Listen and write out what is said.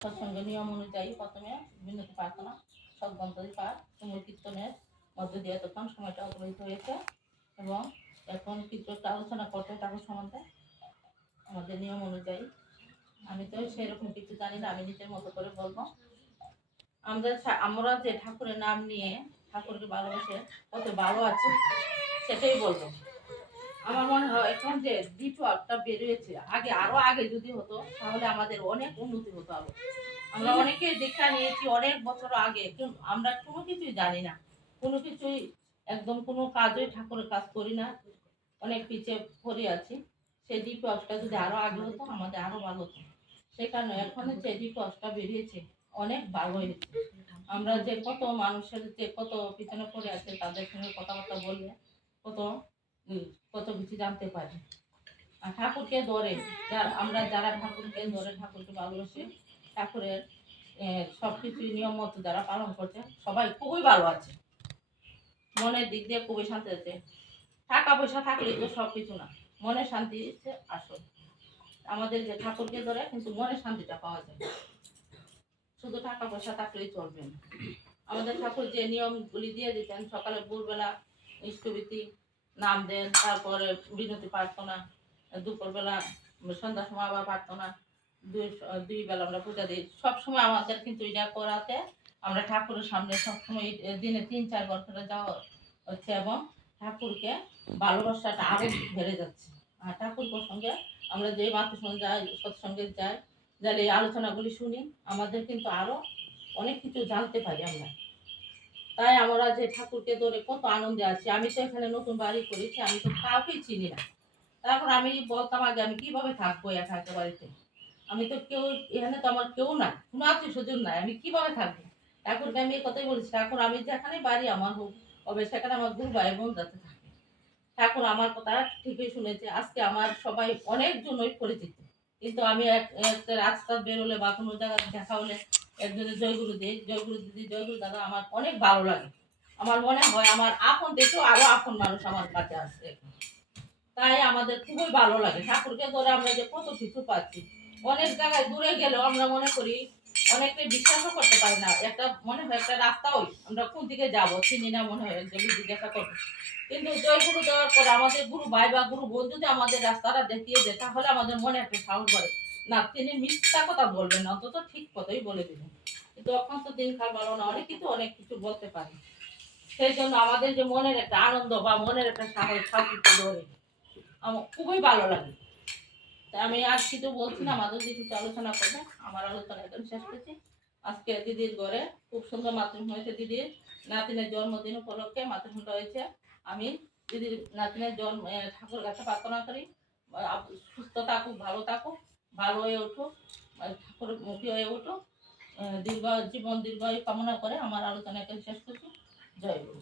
সৎসঙ্গ নিয়ম অনুযায়ী প্রথমে বিনতি প্রার্থনা সদ্গন্তরী পাঠ তুমুল কীর্তনের মধ্য দিয়ে এতক্ষণ সময়টা অতিবাহিত হয়েছে এবং এখন কিছু একটা আলোচনা করতে ঠাকুর সম্বন্ধে আমাদের নিয়ম অনুযায়ী। আমি তো সেরকম কিছু জানি না, আমি নিজের মতো করে বলবো। আমরা যে ঠাকুরের নাম নিয়ে ঠাকুরকে ভালোবেসে কত ভালো আছে সেটাই বলবো। আমার মনে হয় এখন যে দ্বিতীয়টা বেরিয়েছে, আরো আগে যদি হতো তাহলে আমাদের অনেক উন্নতি হতো। আরো আমরা অনেকে দীক্ষা নিয়েছি অনেক বছর আগে, আমরা কোনো কিছুই জানি না, কোনো কিছুই একদম কোনো কাজই ঠাকুরের কাজ করি না, অনেক পিছিয়ে পড়ে আছি। সেই দ্বীপটা যদি আরো আগে হতো আমাদের আরো ভালো হতো। সেই কারণে এখন যে দ্বীপটা বেরিয়েছে অনেক ভালো হয়েছে। আমরা যে কত মানুষের যে কত পিছনে পড়ে আছে তাদের সঙ্গে কথাবার্তা বললে কত কত কিছু জানতে পারি। আর ঠাকুরকে ধরে আমরা যারা ঠাকুরকে ধরে ঠাকুরকে ভালোবাসি, ঠাকুরের সবকিছু নিয়ম মতো যারা পালন করছে সবাই খুবই ভালো আছে, মনের দিক দিয়ে খুবই শান্তি আছে। টাকা পয়সা থাকলেই তো সবকিছু না, মনের শান্তি আসল। আমাদের যে ঠাকুরকে ধরে কিন্তু মনের শান্তিটা পাওয়া যায়, শুধু টাকা পয়সা থাকলেই চলবে না। আমাদের ঠাকুর যে নিয়মগুলি দিয়ে দিতেন, সকালে ভোরবেলা ইষ্টভীতি নাম দেন, তারপরে বিনতি প্রার্থনা, দুপুরবেলা সন্ধ্যার সময় আবার প্রার্থনা, দুই বেলা আমরা পূজা দিই সবসময়। আমাদের কিন্তু এটা করাতে আমরা ঠাকুরের সামনে সবসময় দিনে 3-4 বার করে যাওয়া হচ্ছে এবং ঠাকুরকে ভালোবাসাটা আরো বেড়ে যাচ্ছে। আর ঠাকুর প্রসঙ্গে আমরা যে মাতৃসঙ্গে যাই, সৎসঙ্গে যাই, যার এই আলোচনাগুলি শুনি আমাদের কিন্তু আরো অনেক কিছু জানতে পারি আমরা। তাই আমরা যে ঠাকুরকে ধরে কত আনন্দে আছি। আমি তো এখানে নতুন বাড়ি করেছি, আমি তো কাউকেই চিনি না। তারপর আমি বলতাম আগে আমি কিভাবে থাকবো একা একটা বাড়িতে, আমি তো কেউ এখানে তো আমার কেউ নাই, কোনো আত্মীয় স্বজন নাই, আমি কিভাবে থাকবো। ঠাকুরকে আমি এই কথাই বলেছি, ঠাকুর আমি যেখানে বাড়ি আমার হোক হবে সেখানে আমার গুরু ভাই বোন যাতে থাকে। ঠাকুর আমার কথা ঠিকই শুনেছে। আজকে আমার সবাই অনেকজনই পরিচিত, কিন্তু আমি একটা রাস্তা বেরোলে বা কোনো জায়গায় দেখা হলে একজনের জয়গুরু দিই, জয়গুরু দিদি, জয়গুরু দাদা, আমার অনেক ভালো লাগে। আমার মনে হয় আমার আপন দেখেও আরো আপন মানুষ আমার কাছে আসছে। তাই আমাদের খুবই ভালো লাগে ঠাকুরকে ধরে আমরা যে কত কিছু পাচ্ছি। অনেক জায়গায় দূরে গেলেও আমরা মনে করি অনেকে বিশ্বাসও করতে পারি না, একটা মনে হয় একটা রাস্তা ওই আমরা কোন দিকে যাবো চিনি না, মনে হয় একজন জিজ্ঞাসা করবো। কিন্তু জয় গুরু দেওয়ার পর আমাদের গুরু ভাই বা গুরু বোন যদি আমাদের রাস্তাটা দেখিয়ে দেয় তাহলে আমাদের মনে একটা সাহস করে না, তিনি মিথ্যা কথা বলবেন না, অন্তত ঠিক কথাই বলে দিবেন। কিন্তু এখন তো দিনকাল ভালো না, অনেক কিছু বলতে পারি। সেই জন্য আমাদের যে মনের একটা আনন্দ বা মনের একটা সাহস ঠাকুরকে ধরে আমার খুবই ভালো লাগে। তাই আমি আর কিছু বলছি না, আমাদের যে কিছু আলোচনা করবে আমার আলোচনা এখন শেষ করছি। আজকে দিদির ঘরে খুব সুন্দর মাতৃহীন হয়েছে, দিদির নাতিনের জন্মদিন উপলক্ষে মাতৃহীন হয়েছে। আমি দিদির নাতিনের জন্ম ঠাকুর কাছে প্রার্থনা করি সুস্থ থাকুক, ভালো থাকুক, ভালো হয়ে উঠুক, ঠাকুর মুখী হয়ে উঠুক, দীর্ঘ জীবন দীর্ঘ কামনা করে আমার আলোচনা এখানে শেষ করছি। জয় গুরু।